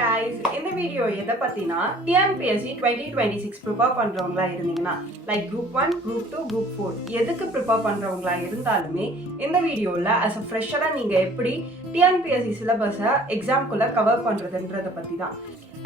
guys, இந்த video எதை பத்தினா TNPSC 2026 prepare பண்றவங்களா இருந்தீங்கன்னா லைக் குரூப் 1, குரூப் 2, குரூப் 4 எதுக்கு ப்ரிப்பேர் பண்றவங்களா இருந்தாலுமே இந்த வீடியோல as a fresher நீங்க எப்படி TNPSC சிலபஸை எக்ஸாம்குள்ள கவர் பண்றதுன்றத பத்தி தான்.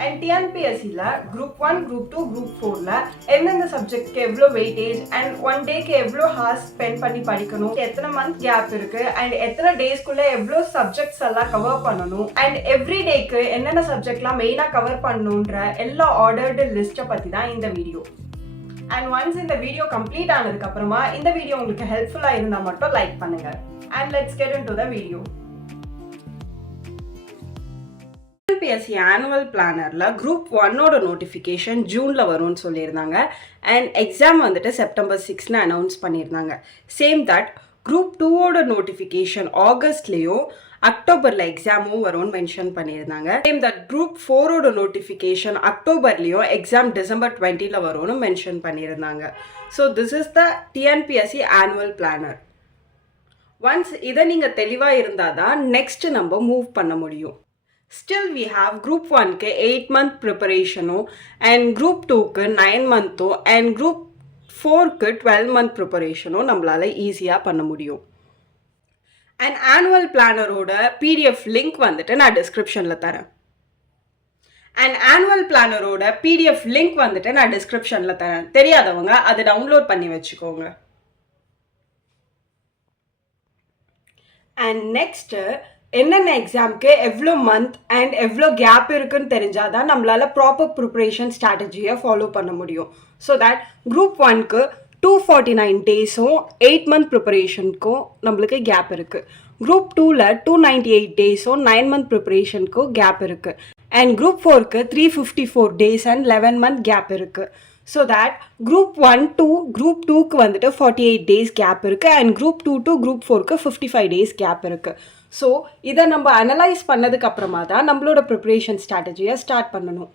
அண்ட் டிஎன்பிஎஸ்சியில் குரூப் 1, குரூப் 2, குரூப் 4ல எந்தெந்த சப்ஜெக்ட்க்கு எவ்வளோ வெயிட்டேஜ் அண்ட் ஒன் டேக்கு எவ்வளோ ஹார்ஸ் ஸ்பெண்ட் பண்ணி படிக்கணும், எத்தனை மந்த் கேப் இருக்கு அண்ட் எத்தனை டேஸ்க்குள்ள எவ்வளோ சப்ஜெக்ட்ஸ் எல்லாம் கவர் பண்ணணும் அண்ட் எவ்ரி டேக்கு என்னென்ன சப்ஜெக்ட்லாம் மெயினாக கவர் பண்ணணுன்ற எல்லா ஆர்டர்டு லிஸ்ட்டை பற்றி தான் இந்த வீடியோ. அண்ட் ஒன்ஸ் இந்த வீடியோ கம்ப்ளீட் ஆனதுக்கு அப்புறமா இந்த வீடியோ உங்களுக்கு ஹெல்ப்ஃபுல்லாக இருந்தால் மட்டும் லைக் பண்ணுங்க. And let's get into the video. TNPSC annual பிளானரில் குரூப் 1ஓட நோட்டிஃபிகேஷன் ஜூனில் வரும்னு சொல்லியிருந்தாங்க அண்ட் எக்ஸாம் வந்துட்டு செப்டம்பர் 6ன்னு அனௌன்ஸ் பண்ணியிருந்தாங்க. சேம் தட் குரூப் 2ஓட நோட்டிஃபிகேஷன் ஆகஸ்ட்லேயும் அக்டோபரில் எக்ஸாமும் வரும்னு மென்ஷன் பண்ணியிருந்தாங்க. சேம் தட் குரூப் 4ஓட நோட்டிஃபிகேஷன் அக்டோபர்லேயும் எக்ஸாம் டிசம்பர் 20ல் வரும்னு மென்ஷன் பண்ணியிருந்தாங்க. So this is the TNPSC annual planner. Once இதை நீங்கள் தெளிவாக இருந்தால் தான் நெக்ஸ்ட் நம்ம மூவ் பண்ண முடியும். Still we have group 1க்கு 8 month ப்ரிப்பரேஷனும் அண்ட் குரூப் 2க்கு 9 மந்த்தும் அண்ட் குரூப் 4க்கு 12 month ப்ரிப்பரேஷனும் நம்மளால் ஈஸியாக பண்ண முடியும். அண்ட் ஆனுவல் பிளானரோட PDF லிங்க் வந்துட்டு நான் டிஸ்கிரிப்ஷனில் தரேன். அண்ட் ஆனுவல் பிளானரோட PDF லிங்க் வந்துட்டு நான் டிஸ்கிரிப்ஷனில் தரேன். தெரியாதவங்க அதை டவுன்லோட் பண்ணி வச்சுக்கோங்க. அண்ட் நெக்ஸ்ட்டு என்னென்ன எக்ஸாம்க்கு எவ்வளோ மந்த் அண்ட் எவ்வளோ கேப் இருக்குன்னு தெரிஞ்சால் தான் நம்மளால் ப்ராப்பர் ப்ரிப்ரேஷன் ஸ்ட்ராட்டஜியை ஃபாலோ பண்ண முடியும். ஸோ தட் குரூப் 1க்கு 249 டேஸும் 8 month ப்ரிப்பரேஷனுக்கும் நம்மளுக்கு கேப் இருக்குது. குரூப் 2ல் 298 டேஸும் 9 month ப்ரிப்பரேஷனுக்கும் கேப் இருக்குது. அண்ட் குரூப் 4க்கு 354 டேஸ் அண்ட் 11 month கேப் இருக்குது. So that group 1 to group 2க்கு வந்துட்டு 48 டேஸ் கேப் இருக்குது அண்ட் குரூப் 2 to குரூப் 4க்கு 55 டேஸ் கேப் இருக்குது. ஸோ இதை நம்ம அனலைஸ் பண்ணதுக்கு அப்புறமா தான் நம்மளோட ப்ரிப்ரேஷன் ஸ்ட்ராட்டஜியை ஸ்டார்ட் பண்ணணும்.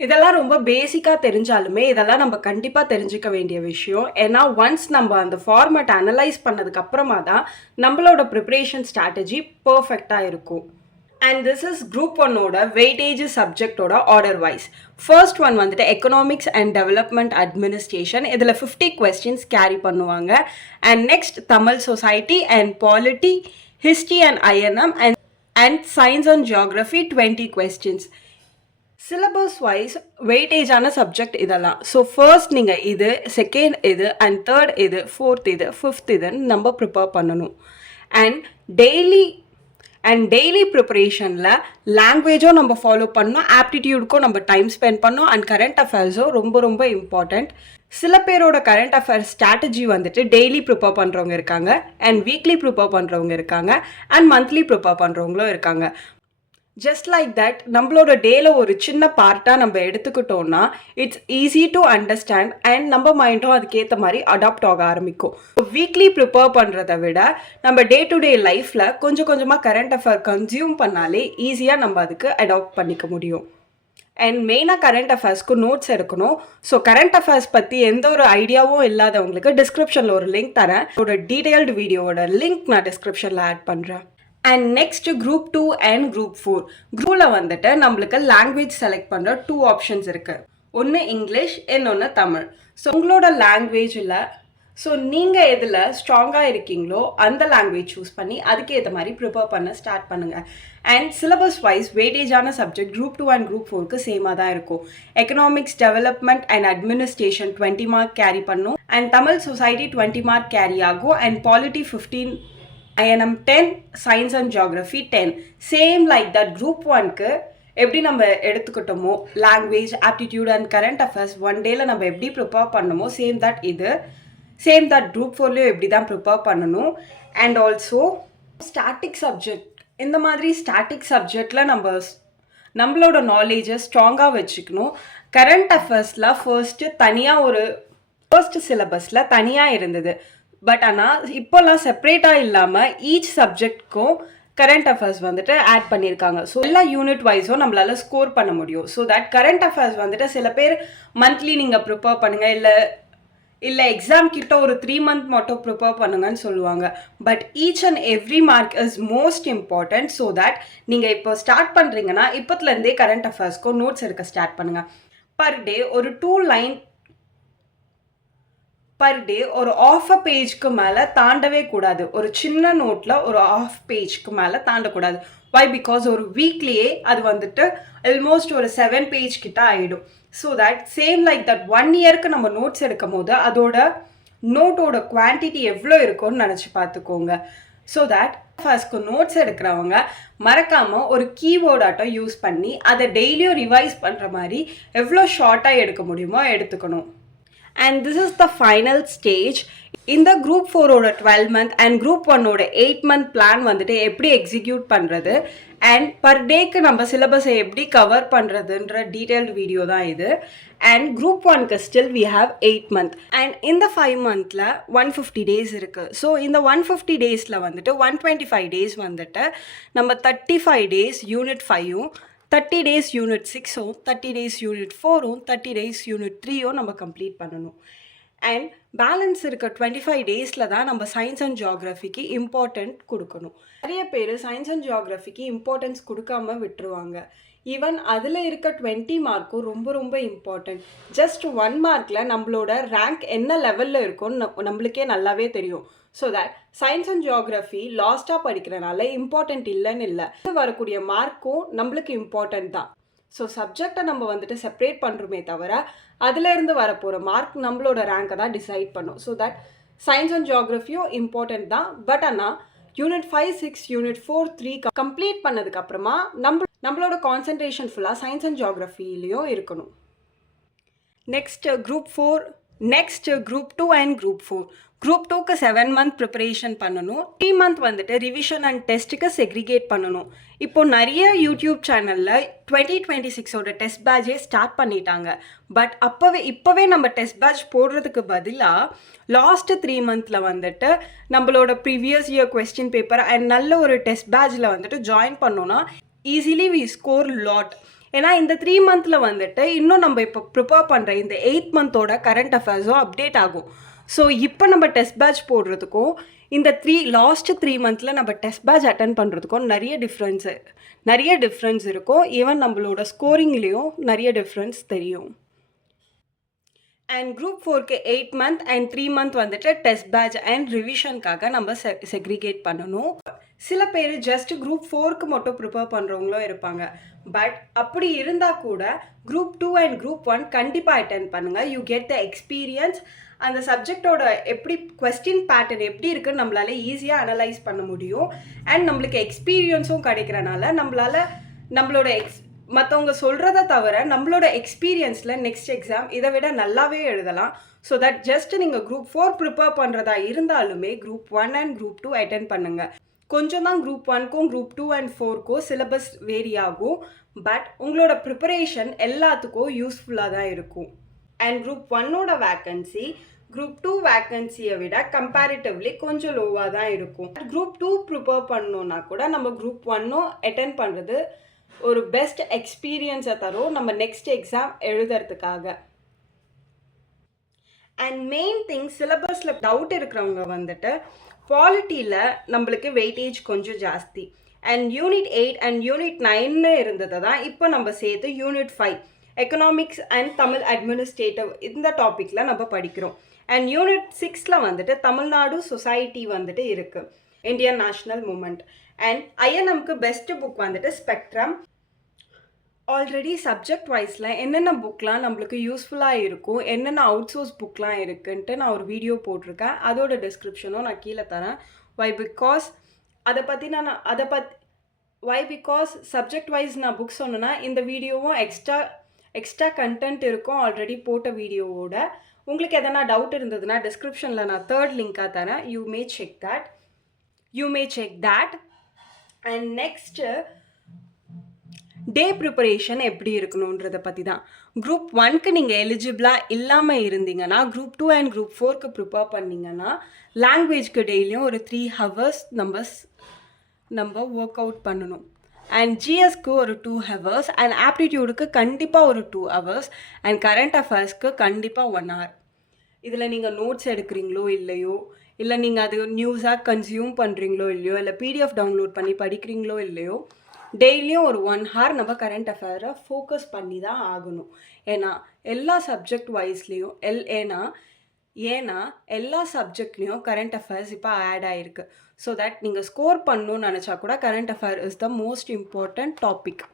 இதெல்லாம் ரொம்ப பேசிக்காக தெரிஞ்சாலுமே இதெல்லாம் நம்ம கண்டிப்பாக தெரிஞ்சுக்க வேண்டிய விஷயம். ஏன்னா ஒன்ஸ் நம்ம அந்த ஃபார்மேட் அனலைஸ் பண்ணதுக்கு அப்புறமா தான் நம்மளோட ப்ரிப்ரேஷன் ஸ்ட்ராட்டஜி பர்ஃபெக்டாக இருக்கும். அண்ட் திஸ் இஸ் குரூப் 1ஓட வெயிட்டேஜ் சப்ஜெக்டோட ஆர்டர் வைஸ். ஃபர்ஸ்ட் ஒன் வந்துட்டு எக்கனாமிக்ஸ் அண்ட் டெவலப்மெண்ட் அட்மினிஸ்ட்ரேஷன். இதில் 50 questions கேரி பண்ணுவாங்க. And next Tamil society and polity, history and INM and science and geography 20 questions. Syllabus wise வெயிட்டேஜான subject இதெல்லாம். So first நீங்கள் இது, second இது அண்ட் தேர்ட் இது, fourth இது, ஃபிஃப்த் இதுன்னு நம்ம ப்ரிப்பேர் பண்ணணும். அண்ட் டெய்லி ப்ரிப்பரேஷனில் லாங்குவேஜும் நம்ம ஃபாலோ பண்ணணும், ஆப்டிடியூடுக்கும் நம்ம டைம் ஸ்பெண்ட் பண்ணணும் அண்ட் கரண்ட் அஃபேர்ஸும் ரொம்ப ரொம்ப இம்பார்ட்டண்ட். சில பேரோட கரண்ட் அஃபேர்ஸ் ஸ்ட்ராட்டஜி வந்துட்டு டெய்லி ப்ரிப்பேர் பண்ணுறவங்க இருக்காங்க அண்ட் வீக்லி ப்ரிப்பேர் பண்ணுறவங்க இருக்காங்க அண்ட் மந்த்லி ப்ரிப்பேர் பண்ணுறவங்களும் இருக்காங்க. ஜஸ்ட் லைக் தட் நம்மளோட டேல ஒரு சின்ன பார்ட்டாக நம்ம எடுத்துக்கிட்டோம்னா it's easy to understand and நம்ம மைண்டும் அதுக்கேற்ற மாதிரி அடாப்ட் ஆக ஆரம்பிக்கும். வீக்லி ப்ரிப்பேர் பண்ணுறதை விட நம்ம டே டு டே லைஃப்பில் கொஞ்சம் கொஞ்சமாக கரண்ட் அஃபேர் கன்சியூம் பண்ணாலே ஈஸியாக நம்ம அதுக்கு அடாப்ட் பண்ணிக்க முடியும். அண்ட் மெயினாக கரண்ட் அஃபேர்ஸ்க்கு நோட்ஸ் எடுக்கணும். ஸோ கரண்ட் அஃபேர்ஸ் பற்றி எந்த ஒரு ஐடியாவும் இல்லாதவங்களுக்கு டிஸ்கிரிப்ஷனில் ஒரு லிங்க் தரேன். ஒரு டீட்டெயில்டு வீடியோவோட லிங்க் நான் டிஸ்கிரிப்ஷனில் ஆட் பண்ணுறேன். And next group 2 and group 4. குரூப்பில் வந்துட்டு நம்மளுக்கு லாங்குவேஜ் செலக்ட் பண்ணுற 2 ஆப்ஷன்ஸ் இருக்குது. ஒன்று இங்கிலீஷ், இன்னொன்று தமிழ். ஸோ உங்களோட லாங்குவேஜில் ஸோ நீங்கள் எதில் ஸ்ட்ராங்காக இருக்கீங்களோ அந்த லாங்குவேஜ் சூஸ் பண்ணி அதுக்கேற்ற மாதிரி ப்ரிப்பேர் பண்ண ஸ்டார்ட் பண்ணுங்கள். அண்ட் சிலபஸ் வைஸ் வெயிட்டேஜான சப்ஜெக்ட் குரூப் 2 அண்ட் குரூப் 4க்கு சேமாக தான் இருக்கும். Economics, development and administration 20 mark carry பண்ணும் and Tamil society 20 mark carry ஆகும் and polity 15, INM 10, science and geography 10. Same like that group 1க்கு எப்படி நம்ம எடுத்துக்கிட்டோமோ language, aptitude and current affairs one டேல நம்ம எப்படி ப்ரிப்பேர் பண்ணணுமோ சேம் தட் குரூப் 4லேயும் எப்படி தான் ப்ரிப்பேர் பண்ணணும். அண்ட் ஆல்சோ ஸ்டாட்டிக் சப்ஜெக்ட், இந்த மாதிரி ஸ்டாட்டிக் சப்ஜெக்டில் நம்மளோட நாலேஜை ஸ்ட்ராங்காக வச்சுக்கணும். கரண்ட் அஃபேர்ஸில் ஃபர்ஸ்ட் சிலபஸில் தனியாக இருந்தது. பட் ஆனால் இப்போல்லாம் செப்பரேட்டாக இல்லாமல் ஈச் சப்ஜெக்ட்க்கும் கரண்ட் அஃபேர்ஸ் வந்துட்டு ஆட் பண்ணியிருக்காங்க. ஸோ எல்லா யூனிட் வைஸும் நம்மளால் ஸ்கோர் பண்ண முடியும். ஸோ தட் கரண்ட் அஃபேர்ஸ் வந்துட்டு சில பேர் மந்த்லி நீங்கள் ப்ரிப்பேர் பண்ணுங்கள், இல்லை இல்லை எக்ஸாம் கிட்ட ஒரு 3 மந்த் மட்டும் ப்ரிப்பேர் பண்ணுங்கன்னு சொல்லுவாங்க. But each and every mark is most important. So that நீங்கள் இப்போ ஸ்டார்ட் பண்ணுறீங்கன்னா இப்போத்துலேருந்தே கரண்ட் அஃபேர்ஸ்க்கோ நோட்ஸ் எடுக்க ஸ்டார்ட் பண்ணுங்கள். பர் டே ஒரு 2 லைன் பர் டே ஒரு ஆஃப் அ பேஜ்க்கு மேலே தாண்டவே கூடாது. ஒரு சின்ன நோட்டில் ஒரு ஆஃப் பேஜ்க்கு மேலே தாண்டக்கூடாது. வை? பிகாஸ் ஒரு வீக்லேயே அது வந்துட்டு ஆல்மோஸ்ட் ஒரு 7 பேஜ் கிட்ட ஆகிடும். So that same like that 1 இயருக்கு நம்ம நோட்ஸ் எடுக்கும் போது அதோட நோட்டோட குவான்டிட்டி எவ்வளோ இருக்கும்னு நினச்சி பார்த்துக்கோங்க. ஸோ தட் ஃபர்ஸ்ட்க்கு நோட்ஸ் எடுக்கிறவங்க மறக்காமல் ஒரு கீபோர்ட் ஆட்டம் யூஸ் பண்ணி அதை டெய்லியும் ரிவைஸ் பண்ணுற மாதிரி எவ்வளோ ஷார்ட்டாக எடுக்க முடியுமோ எடுத்துக்கணும். And this is the final stage. இந்த குரூப் 4ஓட 12 மந்த் அண்ட் குரூப் 1ஓட 8 மந்த் பிளான் வந்துட்டு எப்படி எக்ஸிக்யூட் பண்ணுறது அண்ட் பர் டேக்கு நம்ம சிலபஸை எப்படி கவர் பண்ணுறதுன்ற டீட்டெயில்டு வீடியோ தான் இது. அண்ட் குரூப் 1க்கு still we have 8 month and இந்த 5 மந்தில் 150 டேஸ் இருக்குது. ஸோ இந்த 150 டேஸில் வந்துட்டு 125 டேஸ் வந்துட்டு நம்ம 35 டேஸ் யூனிட் 5ம் 30 டேஸ் யூனிட் 6ம் 30 டேஸ் யூனிட் 4ம் 30 டேஸ் யூனிட் 3ம் நம்ம கம்ப்ளீட் பண்ணணும். அண்ட் பேலன்ஸ் இருக்க 25 டேஸில் தான் நம்ம சயின்ஸ் அண்ட் ஜியாகிரஃபிக்கு இம்பார்ட்டண்ட் கொடுக்கணும். நிறைய பேர் சயின்ஸ் அண்ட் ஜியாகிரஃபிக்கு இம்பார்ட்டன்ஸ் கொடுக்காம விட்டுருவாங்க. ஈவன் அதில் இருக்க 20 மார்க்கும் ரொம்ப ரொம்ப இம்பார்ட்டண்ட். ஜஸ்ட் 1 மார்க்கில் நம்மளோட ரேங்க் என்ன லெவலில் இருக்கும்னு நம்மளுக்கே நல்லாவே தெரியும். So that science and geography லாஸ்ட்டாக படிக்கிறனால இம்பார்ட்டண்ட் இல்லைன்னு இல்லை, வரக்கூடிய மார்க்கும் நம்மளுக்கு இம்பார்ட்டண்ட் தான். ஸோ சப்ஜெக்டை நம்ம வந்துட்டு செப்பரேட் பண்ணுறோமே தவிர அதிலேருந்து வரப்போகிற மார்க் நம்மளோட ரேங்கை தான் டிசைட் பண்ணும். ஸோ தட் சயின்ஸ் அண்ட் ஜியாகிரஃபியும் இம்பார்ட்டண்ட் தான். பட் ஆனால் யூனிட் 5, 6, யூனிட் 4, 3 கம்ப்ளீட் பண்ணதுக்கப்புறமா நம்மளோட கான்சன்ட்ரேஷன் ஃபுல்லாக சயின்ஸ் அண்ட் ஜியாகிரஃபிலையும் இருக்கணும். Next group 4, next group 2 and group 4. Group 2க்கு 7 மந்த் ப்ரிப்பரேஷன் பண்ணணும். 3 மந்த் வந்துட்டு ரிவிஷன் அண்ட் டெஸ்ட்டுக்கு செக்ரிகேட் பண்ணணும். இப்போது நிறைய யூடியூப் சேனலில் 2026ஓட டெஸ்ட் பேட்சே ஸ்டார்ட் பண்ணிட்டாங்க. பட் இப்போவே நம்ம டெஸ்ட் பேட்ச் போடுறதுக்கு பதிலாக லாஸ்ட்டு 3 மந்தில் வந்துட்டு நம்மளோட previous year question paper and நல்ல ஒரு டெஸ்ட் பேட்சில் வந்துட்டு ஜாயின் பண்ணோன்னா ஈஸிலி வி ஸ்கோர் லாட். ஏன்னா இந்த 3 மந்தில் வந்துட்டு இன்னும் நம்ம இப்போ ப்ரிப்பேர் பண்ணுற இந்த 8 மந்தோட கரண்ட் அஃபேர்ஸும் அப்டேட் ஆகும். ஸோ இப்போ நம்ம டெஸ்ட் பேட்ச் போடுறதுக்கும் இந்த லாஸ்ட்டு 3 மந்தில் நம்ம டெஸ்ட் பேட்ச் அட்டன் பண்ணுறதுக்கும் நிறைய டிஃப்ரென்ஸ் இருக்கும். ஈவன் நம்மளோட ஸ்கோரிங்லேயும் நிறைய டிஃப்ரென்ஸ் தெரியும். அண்ட் குரூப் 4க்கு 8 மந்த் அண்ட் 3 மந்த் வந்துட்டு டெஸ்ட் பேட்ச் அண்ட் ரிவிஷனுக்காக நம்ம செக்ரிகேட் பண்ணணும். சில பேர் ஜஸ்ட் குரூப் 4க்கு மட்டும் ப்ரிப்பேர் பண்ணுறவங்களும் இருப்பாங்க. பட் அப்படி இருந்தால் கூட குரூப் 2 அண்ட் குரூப் 1 கண்டிப்பாக அட்டென்ட் பண்ணுங்கள். You get the experience. அந்த சப்ஜெக்டோட எப்படி கொஸ்டின் பேட்டர்ன் எப்படி இருக்குன்னு நம்மளால ஈஸியாக அனலைஸ் பண்ண முடியும். அண்ட் நம்மளுக்கு எக்ஸ்பீரியன்ஸும் கிடைக்கிறனால நம்மளோட மற்றவங்க சொல்கிறத தவிர நம்மளோட எக்ஸ்பீரியன்ஸில் நெக்ஸ்ட் எக்ஸாம் இதை விட நல்லாவே எழுதலாம். ஸோ தட் ஜஸ்ட் நீங்கள் குரூப் 4 ப்ரிப்பேர் பண்ணுறதா இருந்தாலுமே குரூப் 1 அண்ட் குரூப் 2 அட்டென்ட் பண்ணுங்கள். கொஞ்சம் தான் குரூப் 1க்கும் குரூப் 2 அண்ட் 4க்கும் சிலபஸ் வேரி ஆகும். பட் உங்களோட ப்ரிப்பரேஷன் எல்லாத்துக்கும் யூஸ்ஃபுல்லாக தான் இருக்கும். அண்ட் குரூப் 1ஓட வேக்கன்சி குரூப் 2 வேக்கன்சியை விட கம்பேரிட்டிவ்லி கொஞ்சம் லோவாக தான் இருக்கும். குரூப் 2 ப்ரிப்பேர் பண்ணோன்னா கூட நம்ம குரூப் 1ம் அட்டென்ட் பண்ணுறது ஒரு பெஸ்ட் எக்ஸ்பீரியன்ஸை தரும் நம்ம நெக்ஸ்ட் எக்ஸாம் எழுதுறதுக்காக. அண்ட் மெயின் திங், சிலபஸில் டவுட் இருக்கிறவங்க வந்துட்டு பாலிட்டியில் நம்மளுக்கு வெயிட்டேஜ் கொஞ்சம் ஜாஸ்தி. அண்ட் யூனிட் 8 அண்ட் யூனிட் 9 இருந்ததை தான் இப்போ நம்ம சேர்த்து unit 5 economics and Tamil administrative இந்த டாப்பிக்கில் நம்ம படிக்கிறோம். அண்ட் யூனிட் 6ல் வந்துட்டு தமிழ்நாடு சொசைட்டி வந்துட்டு இருக்குது, இந்தியன் நேஷ்னல் மூமெண்ட். அண்ட் ஐஎன்எம்க்கு பெஸ்ட் புக் வந்துட்டு ஸ்பெக்ட்ரம். ஆல்ரெடி சப்ஜெக்ட் வைஸில் என்னென்ன புக்லாம் நம்மளுக்கு யூஸ்ஃபுல்லாக இருக்கும், என்னென்ன அவுட் சோர்ஸ் புக்லாம் இருக்குன்ட்டு நான் ஒரு வீடியோ போட்டிருக்கேன். அதோட டிஸ்கிரிப்ஷனும் நான் கீழே தரேன். வை பிகாஸ் சப்ஜெக்ட் வைஸ் நான் புக் சொன்னேன்னா இந்த வீடியோவும் எக்ஸ்ட்ரா கண்டென்ட் இருக்கும் ஆல்ரெடி போட்ட வீடியோவோட. உங்களுக்கு எதனா டவுட் இருந்ததுன்னா டிஸ்கிரிப்ஷனில் நான் 3rd லிங்காக தரேன். You may check that. And next day preparation எப்படி இருக்கணுன்றதை பற்றி தான். குரூப் 1க்கு நீங்கள் எலிஜிபிளாக இல்லாமல் இருந்தீங்கன்னா குரூப் 2 அண்ட் குரூப் 4க்கு ப்ரிப்பேர் பண்ணிங்கன்னா லாங்குவேஜ்க்கு டெய்லியும் ஒரு 3 ஹவர்ஸ் நம்ம ஒர்க் அவுட் பண்ணணும். அண்ட் ஜிஎஸ்க்கு ஒரு 2 ஹவர்ஸ் அண்ட் ஆப்டிடியூடுக்கு கண்டிப்பாக ஒரு 2 ஹவர்ஸ் அண்ட் கரண்ட் அஃபேர்ஸ்க்கு கண்டிப்பாக 1 hour. இதில் நீங்கள் நோட்ஸ் எடுக்கிறீங்களோ இல்லையோ, இல்லை நீங்கள் அது நியூஸாக கன்சியூம் பண்ணுறீங்களோ இல்லையோ, இல்லை பிடிஎஃப் டவுன்லோட் பண்ணி படிக்கிறீங்களோ இல்லையோ, டெய்லியும் ஒரு 1 hour நம்ம கரண்ட் அஃபேரை ஃபோக்கஸ் பண்ணி தான் ஆகணும். ஏன்னா எல்லா சப்ஜெக்ட் வைஸ்லேயும் ஏன்னா எல்லா சப்ஜெக்ட்லேயும் கரண்ட் அஃபேர்ஸ் இப்போ ஆட் ஆகிருக்கு. ஸோ தட் நீங்கள் ஸ்கோர் பண்ணணும்னு நினச்சா கூட current affair is the most important topic.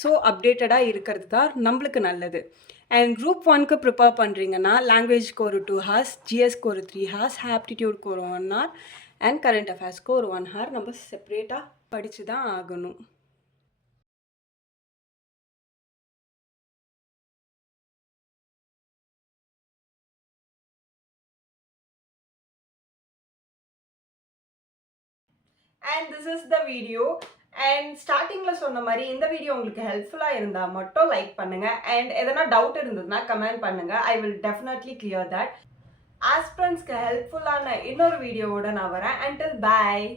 So அப்டேட்டடாக இருக்கிறது தான் நம்மளுக்கு நல்லது. அண்ட் குரூப் 1க்கு ப்ரிப்பேர் பண்ணுறீங்கன்னா லாங்குவேஜ்க்கு ஒரு 2 hours, ஜிஎஸ்க்கு ஒரு 3 hours, ஆப்டிடியூட்க்கு ஒரு 1 hour அண்ட் கரண்ட் அஃபேர்ஸ்க்கு ஒரு 1 hour நம்ம செப்ரேட்டாக படித்து தான் ஆகணும். And this is the video. And ஸ்டார்டிங்கில் சொன்ன மாதிரி இந்த வீடியோ உங்களுக்கு ஹெல்ப்ஃபுல்லாக இருந்தால் மட்டும் லைக் பண்ணுங்கள். அண்ட் எதனா டவுட் இருந்ததுன்னா கமெண்ட் பண்ணுங்கள். I will definitely clear that. ஆஸ்பிரண்ட்ஸ்க்கு ஹெல்ப்ஃபுல்லான இன்னொரு வீடியோவோட நான் வரேன். அண்டில் பாய்.